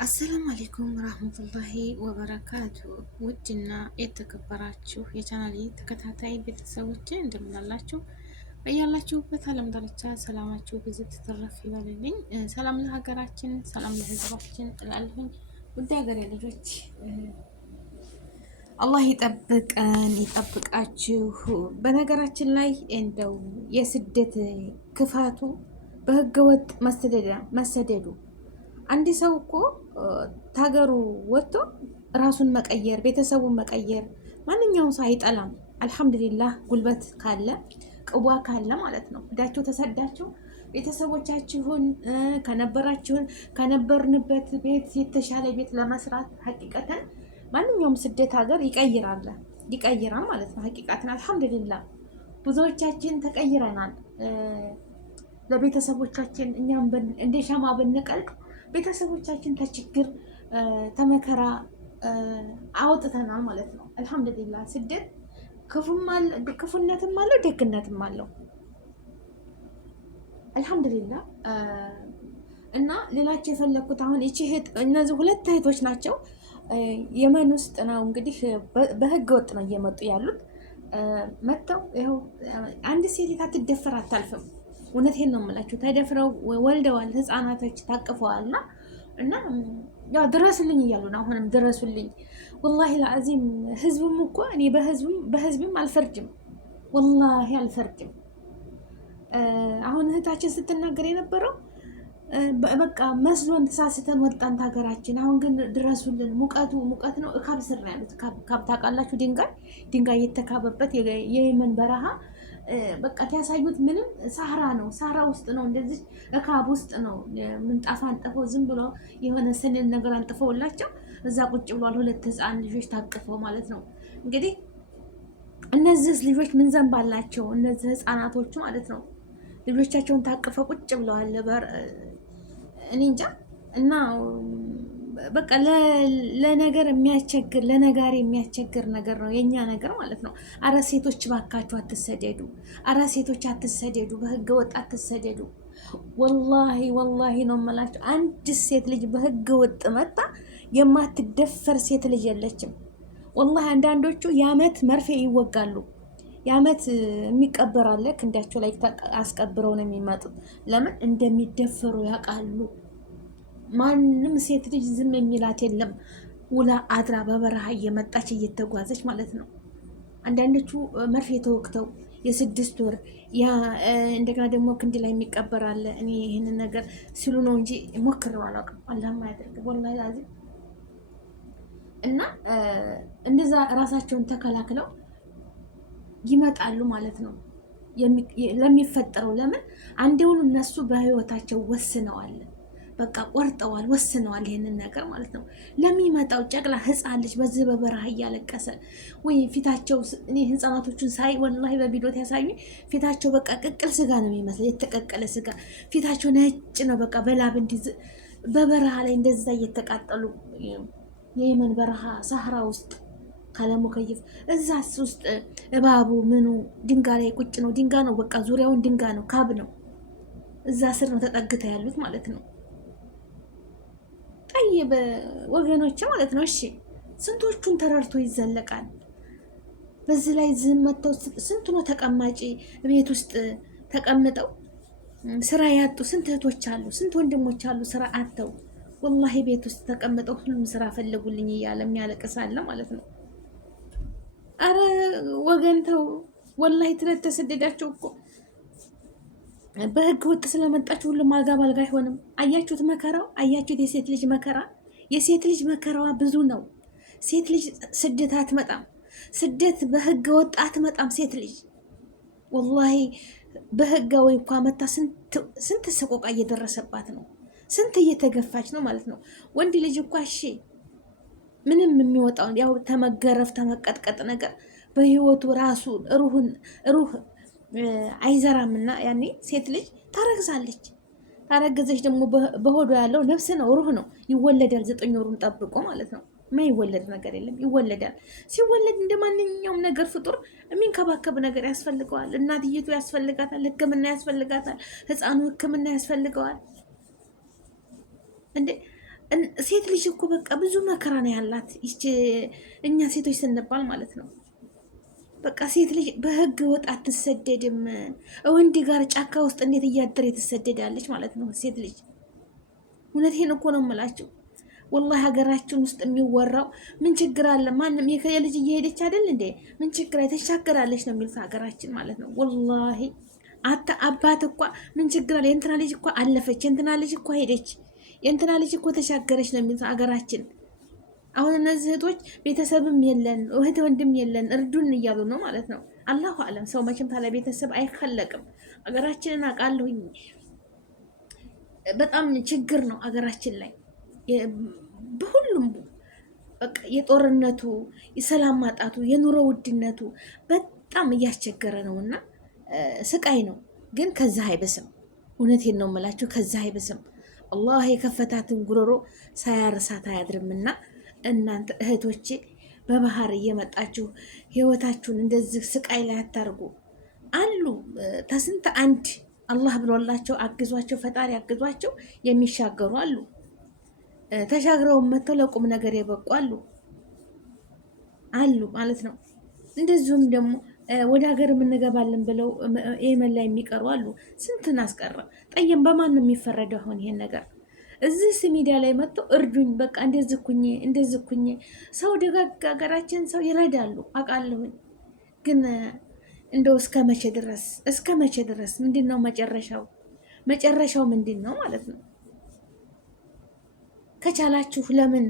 አሰላሙ አሌይኩም ረህመቱላሂ ወበረካቱ። ውድና የተከበራችሁ የቻናሌ ተከታታይ ቤተሰቦች እንደምናላችሁ በያላችሁበት ዓለም ዳርቻ ሰላማችሁ ብዙ ትትረፍ ይበልልኝ። ሰላም ለሀገራችን፣ ሰላም ለሕዝባችን እላለሁኝ። ውድ ሀገሬ ልጆች አላህ ይጠብቀን ይጠብቃችሁ። በነገራችን ላይ እንደው የስደት ክፋቱ በህገወጥ መሰደዱ አንድ ሰው እኮ ታገሩ ወጥቶ ራሱን መቀየር ቤተሰቡን መቀየር ማንኛውም ሰው አይጠላም። አልሐምዱሊላህ ጉልበት ካለ ቅቧ ካለ ማለት ነው። ሄዳችሁ ተሰዳችሁ ቤተሰቦቻችሁን ከነበርንበት ቤት የተሻለ ቤት ለመስራት ሀቂቀተን ማንኛውም ስደት ሀገር ይቀይራል ማለት ነው። ሀቂቃትን አልሐምዱሊላህ ብዙዎቻችን ተቀይረናል። ለቤተሰቦቻችን እኛም እንደ ሻማ ብንቀልጥ ቤተሰቦቻችን ተችግር ተመከራ አውጥተናል ማለት ነው። አልሐምዱሊላህ ስደት ክፉነትም አለው ደግነትም አለው። አልሐምዱሊላህ እና ሌላቸው የፈለኩት አሁን ይቺ እነዚህ ሁለት እህቶች ናቸው። የመን ውስጥ ነው እንግዲህ በህገ ወጥ ነው እየመጡ ያሉት። መጥተው ይኸው አንድ ሴት አትደፈር አታልፍም። እውነቴን ነው የምላችሁ። ተደፍረው ወልደዋል፣ ህፃናቶች ታቅፈዋል። እና ያው ድረሱልኝ እያሉ ነው። አሁንም ድረሱልኝ። ወላሂ ለአዚም ህዝብም እኮ እኔ በህዝብም አልፈርጅም፣ ወላሂ አልፈርጅም። አሁን እህታችን ስትናገር የነበረው በቃ መስሎን ተሳስተን ወጣን ሀገራችን። አሁን ግን ድረሱልን። ሙቀት ነው። እካብ ስር ነው ያሉት። ካብ ታውቃላችሁ? ድንጋይ የተካበበት የየመን በረሃ በቃ ያሳዩት ምንም ሳህራ ነው። ሳህራ ውስጥ ነው፣ እንደዚህ እካብ ውስጥ ነው። ምንጣፍ አንጥፈው ዝም ብሎ የሆነ ስንል ነገር አንጥፈውላቸው እዛ ቁጭ ብሏል። ሁለት ህፃን ልጆች ታቅፈው ማለት ነው። እንግዲህ እነዚህ ልጆች ምን ዘንብ አላቸው? እነዚህ ህፃናቶቹ ማለት ነው ልጆቻቸውን ታቅፈው ቁጭ ብለዋል። እኔ እንጃ። እና በቃ ለነገር የሚያስቸግር ለነጋሪ የሚያስቸግር ነገር ነው የኛ ነገር ማለት ነው። አረ ሴቶች ባካችሁ አትሰደዱ። አረ ሴቶች አትሰደዱ፣ በህገ ወጥ አትሰደዱ። ወላሂ ነው የምላችሁ። አንድ ሴት ልጅ በህገ ወጥ መጣ የማትደፈር ሴት ልጅ የለችም። ወላሂ አንዳንዶቹ የአመት መርፌ ይወጋሉ። የአመት የሚቀበራለ ክንዳቸው ላይ አስቀብረው ነው የሚመጡት። ለምን እንደሚደፈሩ ያውቃሉ። ማንም ሴት ልጅ ዝም የሚላት የለም። ውላ አድራ በበረሃ እየመጣች እየተጓዘች ማለት ነው። አንዳንዶቹ መርፌ ተወቅተው የ6 ወር እንደገና ደግሞ ክንድ ላይ የሚቀበራለ። እኔ ይህንን ነገር ሲሉ ነው እንጂ ሞክረው አላውቅም። አላህም አያደርግም ወላሂ ላዚም። እና እንደዛ ራሳቸውን ተከላክለው ይመጣሉ ማለት ነው ለሚፈጠረው። ለምን አንዴውን እነሱ በህይወታቸው ወስነዋል። በቃ ቆርጠዋል፣ ወስነዋል ይሄንን ነገር ማለት ነው። ለሚመጣው ጨቅላ ህፃን ልጅ በዚህ በበረሃ እያለቀሰ ወይ ፊታቸው እኔ ህፃናቶቹን ሳይ ወላሂ በቪዲዮ ያሳዩኝ ፊታቸው በቃ ቅቅል ስጋ ነው የሚመስለው፣ የተቀቀለ ስጋ። ፊታቸው ነጭ ነው በቃ በላብ እንዲህ በበረሃ ላይ እንደዛ እየተቃጠሉ የየመን በረሃ ሳህራ ውስጥ ካለሙከይፍ እዛስ ውስጥ እባቡ ምኑ ድንጋይ ላይ ቁጭ ነው። ድንጋይ ነው በቃ ዙሪያውን ድንጋይ ነው፣ ካብ ነው። እዛ ስር ነው ተጠግተው ያሉት ማለት ነው። ጠይብ ወገኖች ማለት ነው። እሺ ስንቶቹን ተረድቶ ይዘለቃል? በዚህ ላይ ዝም መተው ስንት ነው ተቀማጭ ቤት ውስጥ ተቀምጠው ስራ ያጡ ስንት እህቶች አሉ፣ ስንት ወንድሞች አሉ ስራ አጥተው ወላሂ ቤት ውስጥ ተቀምጠው ሁሉም ስራ ፈለጉልኝ እያለ የሚያለቅሳለ ማለት ነው። አረ ወገንተው ወላሂ ስለተሰደዳቸው እኮ በህግ ወጥ ስለመጣችሁ ሁሉም አልጋ ባልጋ አይሆንም። አያችሁት መከራው? አያችሁት የሴት ልጅ መከራ? የሴት ልጅ መከራዋ ብዙ ነው። ሴት ልጅ ስደት አትመጣም። ስደት በህገ ወጥ አትመጣም። ሴት ልጅ ወላሂ በህጋዊ እንኳ መታ ስንት ሰቆቃ እየደረሰባት ነው። ስንት እየተገፋች ነው ማለት ነው። ወንድ ልጅ እንኳ እሺ ምንም የሚወጣው ያው ተመገረፍ ተመቀጥቀጥ ነገር በህይወቱ ራሱ ሩህ አይዘራምና ያኔ ሴት ልጅ ታረግዛለች። ታረገዘች ደግሞ በሆዷ ያለው ነፍስ ነው፣ ሩህ ነው። ይወለዳል 9 ወሩን ጠብቆ ማለት ነው። ማይወለድ ነገር የለም፣ ይወለዳል። ሲወለድ እንደ ማንኛውም ነገር ፍጡር የሚንከባከብ ነገር ያስፈልገዋል። እናትየቱ ያስፈልጋታል፣ ሕክምና ያስፈልጋታል፣ ህፃኑ ሕክምና ያስፈልገዋል። እንዴ ሴት ልጅ እኮ በቃ ብዙ መከራ ነው ያላት ይች እኛ ሴቶች ስንባል ማለት ነው። በቃ ሴት ልጅ በህግ ወጥ አትሰደድም። ወንድ ጋር ጫካ ውስጥ እንዴት እያደረ ትሰደዳለች ማለት ነው ሴት ልጅ። እውነቴን እኮ ነው የምላቸው። ወላሂ ሀገራችን ውስጥ የሚወራው ምን ችግር አለ? ማንም የልጅ እየሄደች አይደል እንዴ? ምን ችግር ተሻገራለች ነው የሚሉት ሀገራችን ማለት ነው። ወላሂ አባት እኳ ምን ችግር አለ? የእንትና ልጅ እኳ አለፈች፣ የእንትና ልጅ እኳ ሄደች፣ የእንትና ልጅ እኮ ተሻገረች ነው የሚሉት ሀገራችን። አሁን እነዚህ እህቶች ቤተሰብም የለን እህት ወንድም የለን እርዱን እያሉ ነው ማለት ነው። አላሁ አለም። ሰው መቼም ታለ ቤተሰብ አይከለቅም። ሀገራችንን አውቃለሁኝ። በጣም ችግር ነው ሀገራችን ላይ በሁሉም በቃ የጦርነቱ፣ የሰላም ማጣቱ፣ የኑሮ ውድነቱ በጣም እያስቸገረ ነው እና ስቃይ ነው። ግን ከዛ አይበስም። እውነቴን ነው የምላችሁ፣ ከዛ አይበስም። አላህ የከፈታትን ጉሮሮ ሳያርሳት አያድርምና እናንተ እህቶቼ በባህር እየመጣችሁ ህይወታችሁን እንደዚህ ስቃይ ላይ አታርጉ። አሉ ተስንት አንድ አላህ ብሎላቸው አግዟቸው፣ ፈጣሪ አግዟቸው የሚሻገሩ አሉ። ተሻግረውን መጥተው ለቁም ነገር የበቁ አሉ ማለት ነው። እንደዚሁም ደግሞ ወደ ሀገር የምንገባለን ብለው የመን ላይ የሚቀሩ አሉ። ስንትን አስቀረ ጠየም። በማን ነው የሚፈረደው? አሁን ይሄን ነገር እዚህ ሚዲያ ላይ መጥተው እርዱኝ፣ በቃ እንደዚህ ኩኝ ሰው ደጋግ ሀገራችን ሰው ይረዳሉ አውቃለሁኝ። ግን እንደው እስከ መቼ ድረስ ምንድን ነው መጨረሻው ምንድን ነው ማለት ነው? ከቻላችሁ ለምን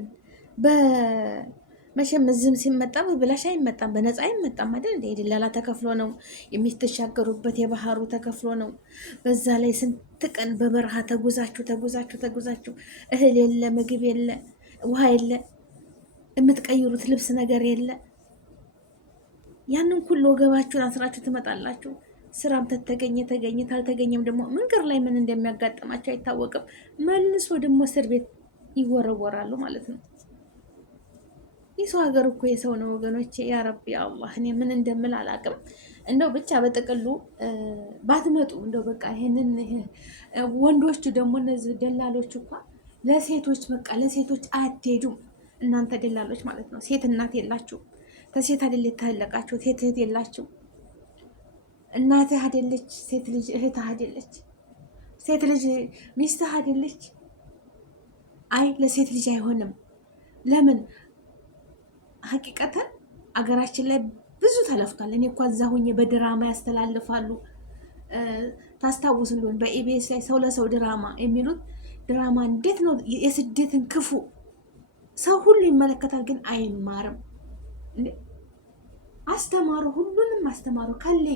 መቼም እዚህም ሲመጣ በብላሽ አይመጣም፣ በነፃ አይመጣም አይደል? እንደ ደላላ ተከፍሎ ነው የሚተሻገሩበት፣ የባህሩ ተከፍሎ ነው። በዛ ላይ ስንት ቀን በበረሃ ተጉዛችሁ እህል የለ፣ ምግብ የለ፣ ውሃ የለ፣ የምትቀይሩት ልብስ ነገር የለ። ያንን ሁሉ ወገባችሁን አስራችሁ ትመጣላችሁ። ስራም ተገኘ፣ ታልተገኘም ደግሞ መንገድ ላይ ምን እንደሚያጋጥማቸው አይታወቅም። መልሶ ደግሞ እስር ቤት ይወረወራሉ ማለት ነው። የሰው ሀገር እኮ የሰው ነው ወገኖቼ። ያ ረቢ አላህ፣ እኔ ምን እንደምል አላውቅም። እንደው ብቻ በጥቅሉ ባትመጡ እንደው በቃ ይሄንን ወንዶቹ ደግሞ እነዚህ ደላሎች እኳ ለሴቶች በቃ ለሴቶች አትሄዱም እናንተ ደላሎች ማለት ነው። ሴት እናት የላችሁ፣ ከሴት አይደል የተለቃችሁ፣ ሴት እህት የላችሁ። እናትህ አይደለች ሴት ልጅ፣ እህትህ አይደለች ሴት ልጅ፣ ሚስትህ አይደለች። አይ ለሴት ልጅ አይሆንም። ለምን ሀቂቀተን አገራችን ላይ ብዙ ተለፍቷል። እኔ እኮ እዛ ሁኜ በድራማ ያስተላልፋሉ። ታስታውስ እንደሆን በኢቢኤስ ላይ ሰው ለሰው ድራማ የሚሉት ድራማ እንዴት ነው የስደትን ክፉ ሰው ሁሉ ይመለከታል፣ ግን አይማርም። አስተማሩ፣ ሁሉንም አስተማሩ። ካለ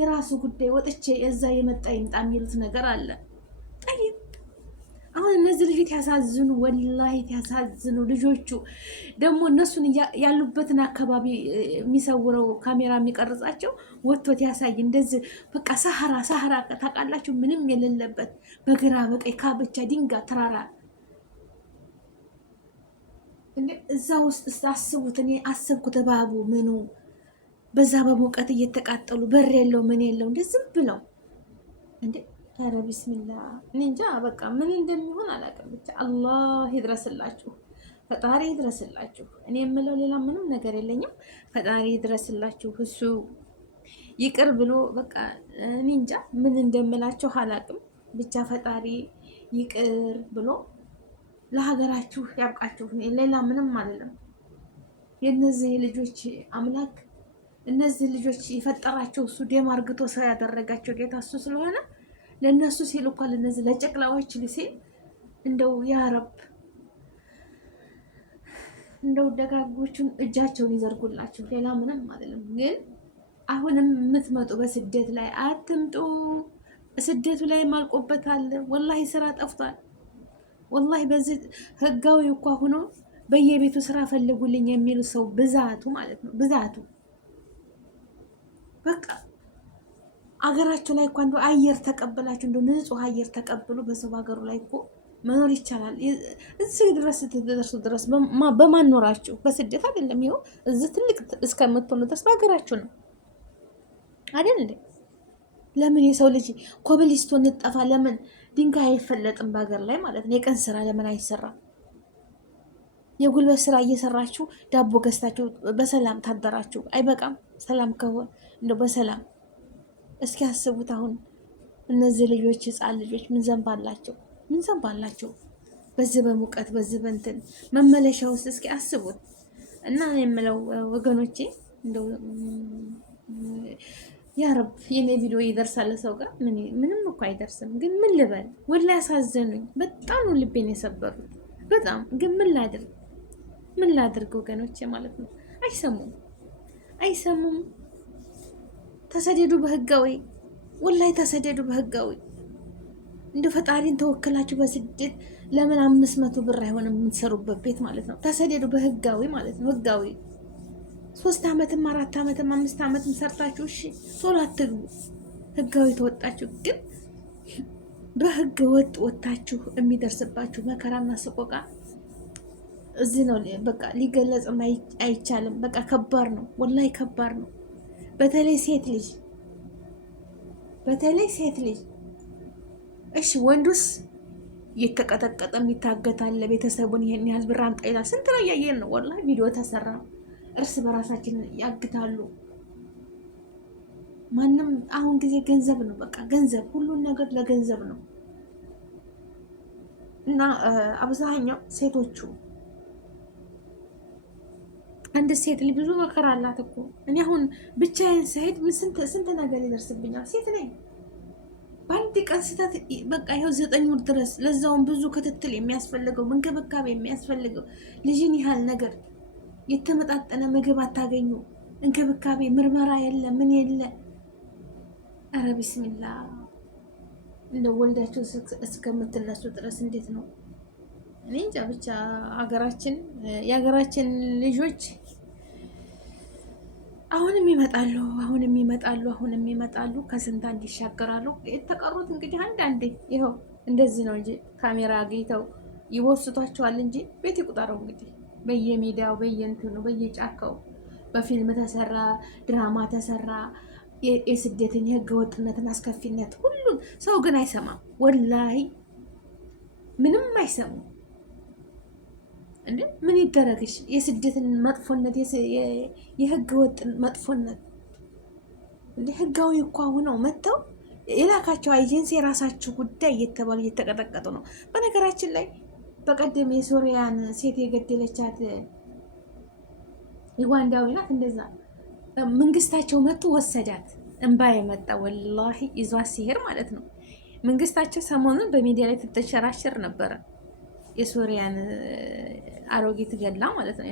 የራሱ ጉዳይ ወጥቼ እዛ የመጣ ይምጣ የሚሉት ነገር አለ። ጠይብ አሁን እነዚህ ልጆች ያሳዝኑ፣ ወላሂ ያሳዝኑ። ልጆቹ ደግሞ እነሱን ያሉበትን አካባቢ የሚሰውረው ካሜራ የሚቀርጻቸው ወጥቶት ያሳይ። እንደዚህ በቃ ሰሐራ ታውቃላችሁ፣ ምንም የሌለበት በግራ በቀኝ ካብቻ ድንጋይ ተራራ እዛ ውስጥ አስቡት። እኔ አስብኩት እባቡ ምኑ በዛ በሙቀት እየተቃጠሉ በር የለው ምን የለው እንደዚህ ብለው እንዴ! ኧረ ቢስሚላ እኔ እንጃ በቃ ምን እንደሚሆን አላውቅም። ብቻ አላህ ይድረስላችሁ፣ ፈጣሪ ይድረስላችሁ። እኔ የምለው ሌላ ምንም ነገር የለኝም። ፈጣሪ ይድረስላችሁ፣ እሱ ይቅር ብሎ በቃ እኔ እንጃ ምን እንደምላችሁ አላውቅም። ብቻ ፈጣሪ ይቅር ብሎ ለሀገራችሁ ያብቃችሁ። ሌላ ምንም አይደለም። የእነዚህ ልጆች አምላክ እነዚህ ልጆች የፈጠራቸው እሱ ደም አርግቶ ሰው ያደረጋቸው ጌታ እሱ ስለሆነ ለነሱ ሲል እኮ ለነዚህ ለጨቅላዎች ሲል እንደው ያ ረብ እንደው ደጋጎቹን እጃቸውን ይዘርጉላቸው። ሌላ ምንም አይደለም። ግን አሁንም የምትመጡ በስደት ላይ አትምጡ። ስደቱ ላይ ማልቆበታል። ወላሂ ስራ ጠፍቷል። ወላሂ በዚህ ህጋዊ እኮ ሆኖ በየቤቱ ስራ ፈልጉልኝ የሚሉ ሰው ብዛቱ ማለት ነው ብዛቱ በቃ አገራቸው ላይ እኮ እንደው አየር ተቀበላችሁ እንደው ንጹህ አየር ተቀብሉ። በሰው ሀገሩ ላይ እኮ መኖር ይቻላል። እዚህ ድረስ ስትደርሱ ድረስ በማን ኖራችሁ? በስደት አይደለም። ይኸው እዚህ ትልቅ እስከምትሆኑ ድረስ በሀገራችሁ ነው አይደል እንዴ? ለምን የሰው ልጅ ኮብልስቶ እንጠፋ? ለምን ድንጋይ አይፈለጥም በሀገር ላይ ማለት ነው? የቀን ስራ ለምን አይሰራም? የጉልበት ስራ እየሰራችሁ ዳቦ ገዝታችሁ በሰላም ታደራችሁ። አይበቃም? ሰላም ከሆን እንደው በሰላም እስኪ አስቡት። አሁን እነዚህ ልጆች ህፃን ልጆች ምን ዘንብ አላቸው? ምን ዘንብ አላቸው? በዚህ በሙቀት በዚህ በእንትን መመለሻ ውስጥ እስኪ አስቡት። እና የምለው ወገኖቼ እንደው ያ ረብ የኔ ቪዲዮ ይደርሳል ሰው ጋር። ምንም እኮ አይደርስም፣ ግን ምን ልበል? ወላሂ ያሳዘኑኝ። በጣም ነው ልቤን የሰበሩት። በጣም ግን ምን ላድርግ ወገኖቼ ማለት ነው። አይሰሙም። ተሰደዱ በህጋዊ፣ ወላሂ ተሰደዱ በህጋዊ። እንደ ፈጣሪን ተወክላችሁ በስደት ለምን 500 ብር አይሆንም የምትሰሩበት ቤት ማለት ነው። ተሰደዱ በህጋዊ ማለት ነው። ህጋዊ 3 ዓመትም 4 ዓመትም 5 ዓመትም ሰርታችሁ እሺ ቶሎ አትግቡ። ህጋዊ ተወጣችሁ። ግን በህገ ወጥ ወጣችሁ የሚደርስባችሁ መከራና ሰቆቃ እዚህ ነው። በቃ ሊገለጽም አይቻልም። በቃ ከባድ ነው፣ ወላሂ ከባድ ነው። በተለይ ሴት ልጅ እሺ ወንዱስ እየተቀጠቀጠ የሚታገታል። ለቤተሰቡን ይሄን ያህል ብር አምጣ ይላል። ስንት ነው እያየን ነው። ወላሂ ቪዲዮ ተሰራ። እርስ በራሳችን ያግታሉ። ማንም አሁን ጊዜ ገንዘብ ነው። በቃ ገንዘብ፣ ሁሉን ነገር ለገንዘብ ነው። እና አብዛኛው ሴቶቹ አንድ ሴት ልጅ ብዙ መከራ አላት እኮ። እኔ አሁን ብቻዬን ስሄድ ስንት ነገር ይደርስብኛል። ሴት ነኝ። በአንድ ቀን ስህተት በቃ ይኸው 9 ወር ድረስ፣ ለዛውን ብዙ ክትትል የሚያስፈልገው እንክብካቤ የሚያስፈልገው ልጅን ያህል ነገር፣ የተመጣጠነ ምግብ አታገኙ፣ እንክብካቤ ምርመራ የለ ምን የለ። ኧረ ቢስሚላ እንደው ወልዳቸው እስከምትነሱ ድረስ እንዴት ነው? እኔ እንጃ። ብቻ የሀገራችን ልጆች አሁንም ይመጣሉ፣ ከስንት አንድ ይሻገራሉ። የተቀሩት እንግዲህ አንዳንዴ ይኸው እንደዚህ ነው እንጂ ካሜራ አግኝተው ይወስቷቸዋል እንጂ ቤት ይቁጠረው እንግዲህ በየሜዳው በየእንትኑ በየጫካው በፊልም ተሰራ፣ ድራማ ተሰራ፣ የስደትን የህገ ወጥነትን አስከፊነት ሁሉም ሰው ግን አይሰማም። ወላሂ ምንም አይሰሙም። እንዴ ምን ይደረግሽ? የስደትን መጥፎነት የህገ ወጥ መጥፎነት እንዴ ህጋዊ እኮ ሆነው መጥተው የላካቸው ኤጀንሲ የራሳችሁ ጉዳይ እየተባሉ እየተቀጠቀጡ ነው። በነገራችን ላይ በቀደም የሶሪያን ሴት የገደለቻት ዩጋንዳዊ ናት። እንደዛ መንግስታቸው መጥቶ ወሰዳት። እንባ የመጣ ወላሂ ይዟት ሲሄድ ማለት ነው። መንግስታቸው ሰሞኑን በሚዲያ ላይ ትተሸራሸር ነበረ። የሶሪያን አሮጊት ገላ ማለት ነው።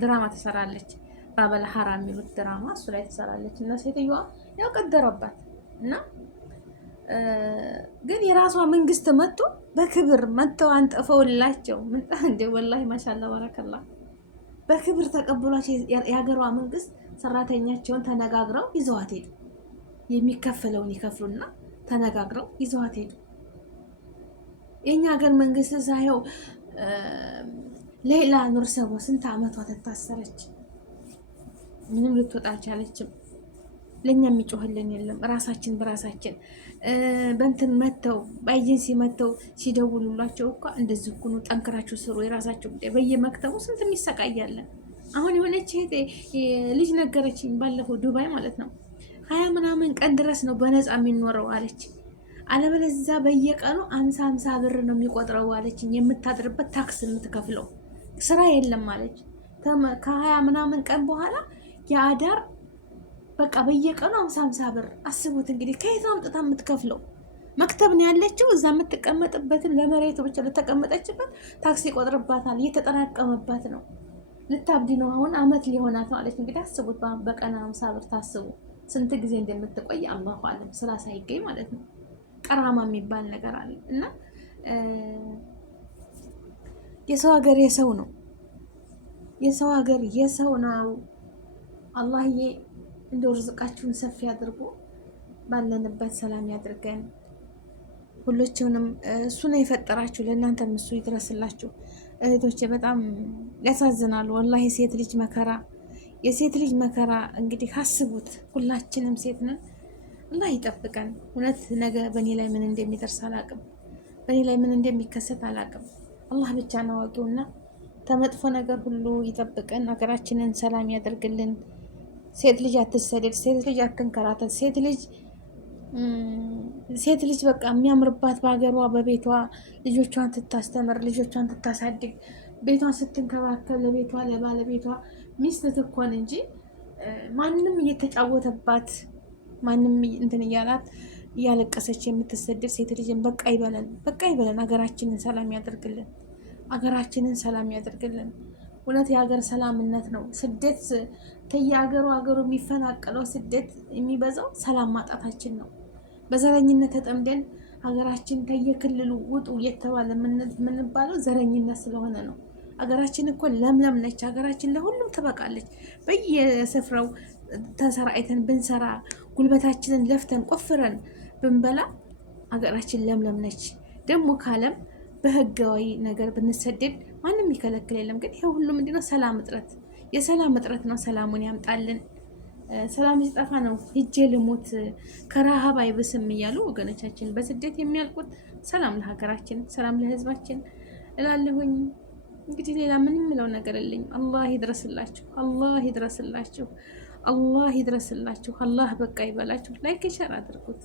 ድራማ ተሰራለች። ባበላ ሀራ የሚሉት ድራማ እሱ ላይ ተሰራለች። እና ሴትዮዋ ያው ቀደረባት እና ግን የራሷ መንግስት መጥቶ በክብር መጥተው አንጥፈውላቸው እንደ ወላሂ ማሻአላ ባረከላ በክብር ተቀብሏቸው የሀገሯ መንግስት ሰራተኛቸውን ተነጋግረው ይዘዋት ሄዱ። የሚከፈለውን ይከፍሉና ተነጋግረው ይዘዋት ሄዱ። የኛ ሀገር መንግስት ሳይው ሌላ ኑር ሰቦ ስንት አመቷ ተታሰረች። ምንም ልትወጣ አልቻለችም። ለኛ የሚጮህልን የለም። ራሳችን በራሳችን በእንትን መተው በኤጀንሲ መተው ሲደውሉላቸው እኮ እንደዚህ ኩኑ ጠንክራችሁ ስሩ፣ የራሳችሁ ጉዳይ። በየመክተቡ ስንት የሚሰቃያለን። አሁን የሆነች ልጅ ነገረችኝ ባለፈው ዱባይ ማለት ነው 20 ምናምን ቀን ድረስ ነው በነፃ የሚኖረው አለች። አለበለዚያ በየቀኑ 50 ብር ነው የሚቆጥረው አለችኝ። የምታድርበት ታክስ የምትከፍለው ስራ የለም አለች። ከ20 ምናምን ቀን በኋላ የአዳር በቃ በየቀኑ 50 ብር። አስቡት እንግዲህ ከየት ነው አምጥታ የምትከፍለው? መክተብ ነው ያለችው። እዛ የምትቀመጥበትን ለመሬቱ ብቻ ለተቀመጠችበት ታክስ ይቆጥርባታል። እየተጠራቀመባት ነው። ልታብዲ ነው። አሁን አመት ሊሆናት ነው አለች። እንግዲህ አስቡት በቀን 50 ብር ታስቡ ስንት ጊዜ እንደምትቆይ አላሁ አለም። ስራ ሳይገኝ ማለት ነው። ቀራማ የሚባል ነገር አለ እና የሰው ሀገር የሰው ነው። የሰው ሀገር የሰው ነው። አላህዬ እንደው ርዝቃችሁን ሰፊ አድርጎ ባለንበት ሰላም ያድርገን። ሁሎችንም እሱ ነው የፈጠራችሁ። ለእናንተም እሱ ይድረስላችሁ እህቶቼ። በጣም ያሳዝናሉ ወላሂ የሴት ልጅ መከራ፣ የሴት ልጅ መከራ። እንግዲህ አስቡት። ሁላችንም ሴት ነን። አላህ ይጠብቀን። እውነት ነገ በእኔ ላይ ምን እንደሚደርስ አላቅም። በእኔ ላይ ምን እንደሚከሰት አላቅም። አላህ ብቻ ነው አዋቂውና ተመጥፎ ነገር ሁሉ ይጠብቀን፣ ሀገራችንን ሰላም ያደርግልን። ሴት ልጅ አትሰደድ፣ ሴት ልጅ አትንከራተት፣ ሴት ልጅ በቃ የሚያምርባት በሀገሯ በቤቷ ልጆቿን ትታስተምር፣ ልጆቿን ትታሳድግ፣ ቤቷን ስትንከባከብ ለቤቷ ለባለቤቷ ሚስት ትኮን እንጂ ማንም እየተጫወተባት ማንም እንትን እያላት እያለቀሰች የምትሰደድ ሴት ልጅን በቃ ይበለን፣ በቃ ይበለን። ሀገራችንን ሰላም ያደርግልን፣ ሀገራችንን ሰላም ያደርግልን። እውነት የሀገር ሰላምነት ነው። ስደት ተየሀገሩ ሀገሩ የሚፈናቀለው ስደት የሚበዛው ሰላም ማጣታችን ነው። በዘረኝነት ተጠምደን ሀገራችን ከየክልሉ ውጡ እየተባለ የምንባለው ዘረኝነት ስለሆነ ነው። ሀገራችን እኮ ለምለም ነች። ሀገራችን ለሁሉም ትበቃለች። በየስፍራው ተሰራይተን ብንሰራ ጉልበታችንን ለፍተን ቆፍረን ብንበላ ሀገራችን ለምለም ነች። ደግሞ ካለም በህጋዊ ነገር ብንሰደድ ማንም የሚከለክል የለም። ግን ይሄ ሁሉ ምንድነው? ሰላም እጥረት፣ የሰላም እጥረት ነው። ሰላሙን ያምጣልን። ሰላም ሲጠፋ ነው ሂጄ ልሞት ከረሃብ አይብስም እያሉ ወገኖቻችን በስደት የሚያልቁት። ሰላም ለሀገራችን፣ ሰላም ለህዝባችን እላለሁኝ። እንግዲህ ሌላ ምንም ምለው ነገር የለኝም። አላህ ይድረስላችሁ፣ አላህ ይድረስላችሁ፣ አላህ ይድረስላችሁ። አላህ በቃ ይበላችሁ። ላይክ ሸር አድርጉት።